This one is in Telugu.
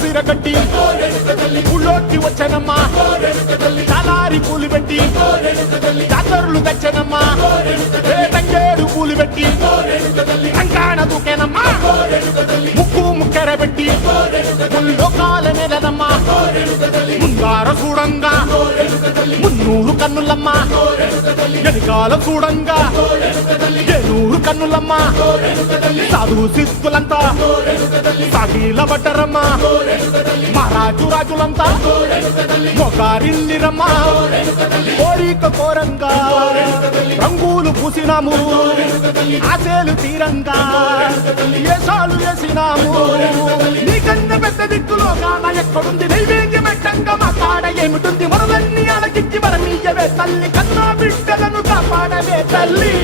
సిరగట్టి ఊళ్ళోకి వచ్చనమ్మా చాలారి పూలు పెట్టి జాతరులు తెచ్చనమ్మా తంగేడు పూలు పెట్టి రంగాణ దూకేనమ్మా ముక్కు ముక్కెర పెట్టి ముల్లోకాల నెలనమ్మా ముంగార చూడంగా మున్నూరు కన్నులమ్మా ఎనకాల చూడంగా ఏనూరు కన్నులమ్మా సాధు సిద్ధులంతా సాగిల బట్టరమ్మా మహారాజు రాజులంతా మొగారిల్లిరమ్మా కోరిక కోరంగా రంగులు పూసినాము ఆశలు తీరంగా ఏసాలు వేసినాము నీకన్నా పెద్ద దిక్కులో కాన ఎక్కడుంది నైవేద్యం పెట్టంగా మా కాడ ఏమిటుంది మనలన్నీ అలకిచ్చి మరమీయవే తల్లి కన్నా బిడ్డలను కాపాడవే తల్లి